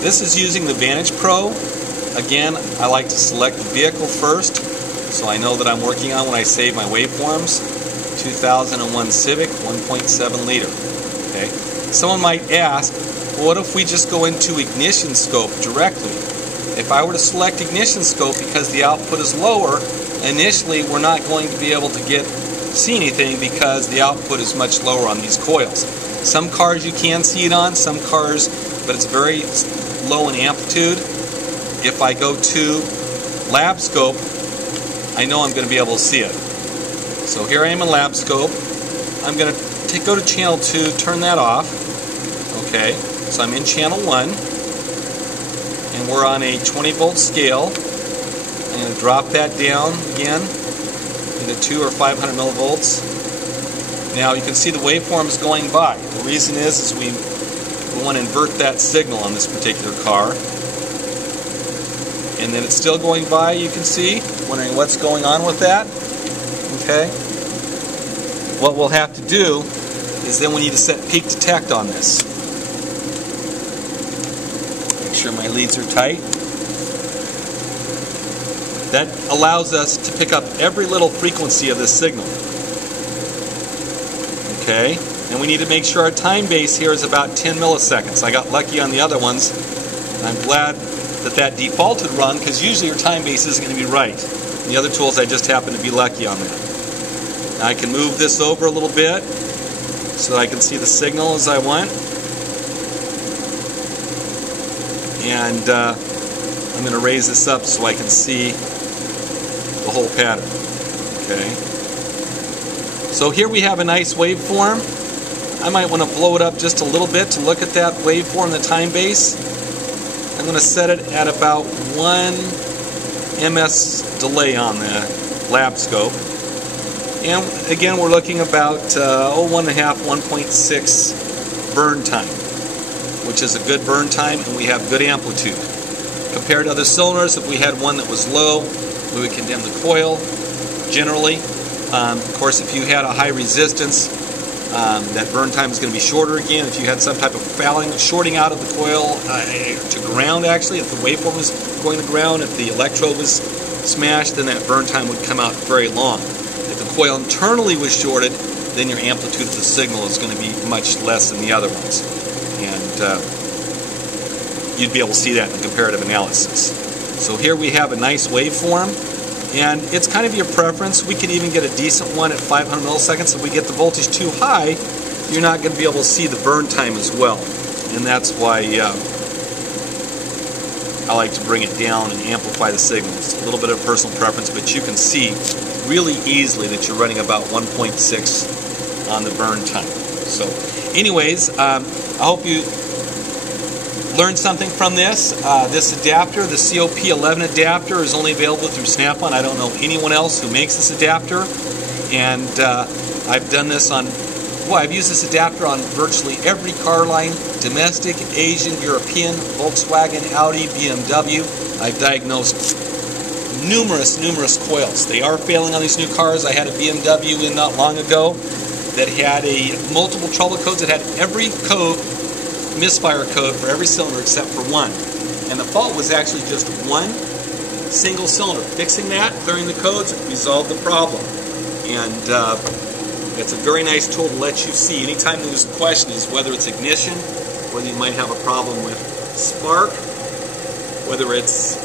This is using the Vantage Pro. Again, I like to select the vehicle first, so I know that I'm working on when I save my waveforms. 2001 Civic, 1.7 liter. Okay. Someone might ask, well, what if we just go into ignition scope directly? If I were to select ignition scope because the output is lower, initially we're not going to be able to see anything because the output is much lower on these coils. Some cars you can see it on, some cars, but it's very low in amplitude. If I go to lab scope, I know I'm going to be able to see it. So here I am in lab scope. I'm going to go to channel 2, turn that off. Okay, so I'm in channel 1, and we're on a 20 volt scale. I'm going to drop that down again into 2 or 500 millivolts. Now you can see the waveforms going by. The reason is we want to invert that signal on this particular car. And then it's still going by, you can see. Wondering what's going on with that. Okay. What we'll have to do is then we need to set peak detect on this. Make sure my leads are tight. That allows us to pick up every little frequency of this signal. Okay, and we need to make sure our time base here is about 10 milliseconds. I got lucky on the other ones, and I'm glad that defaulted run, because usually your time base isn't going to be right. In the other tools, I just happen to be lucky on that. Now I can move this over a little bit so that I can see the signal as I want. And I'm going to raise this up so I can see the whole pattern. Okay. So here we have a nice waveform. I might want to blow it up just a little bit to look at that waveform, the time base. I'm going to set it at about 1 ms delay on the lab scope. And again, we're looking about 1.5, 1.6 burn time, which is a good burn time, and we have good amplitude. Compared to other cylinders, if we had one that was low, we would condemn the coil generally. Of course, if you had a high resistance, that burn time is going to be shorter again. If you had some type of fouling, shorting out of the coil to ground, actually, if the waveform was going to ground, if the electrode was smashed, then that burn time would come out very long. If the coil internally was shorted, then your amplitude of the signal is going to be much less than the other ones. And you'd be able to see that in comparative analysis. So here we have a nice waveform. And it's kind of your preference. We could even get a decent one at 500 milliseconds. If we get the voltage too high, you're not going to be able to see the burn time as well. And that's why I like to bring it down and amplify the signal. It's a little bit of personal preference, but you can see really easily that you're running about 1.6 on the burn time. So anyways, I hope you learned something from this. This adapter, the COP-11 adapter, is only available through Snap-on. I don't know anyone else who makes this adapter. And I've done this on, I've used this adapter on virtually every car line, domestic, Asian, European, Volkswagen, Audi, BMW. I've diagnosed numerous coils. They are failing on these new cars. I had a BMW in not long ago that had multiple trouble codes. It had every code, misfire code for every cylinder except for one. And the fault was actually just one single cylinder. Fixing that, clearing the codes, resolved the problem. And it's a very nice tool to let you see. Anytime there's a question is whether it's ignition, whether you might have a problem with spark, whether it's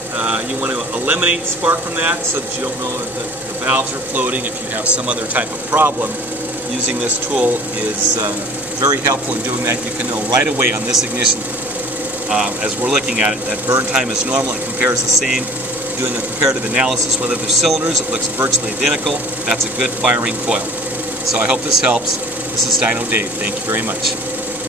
you want to eliminate spark from that so that you don't know that the valves are floating. If you have some other type of problem, using this tool is very helpful in doing that. You can know right away on this ignition, as we're looking at it, that burn time is normal. It compares the same. Doing a comparative analysis, whether they're cylinders, it looks virtually identical. That's a good firing coil. So I hope this helps. This is Dyno Dave. Thank you very much.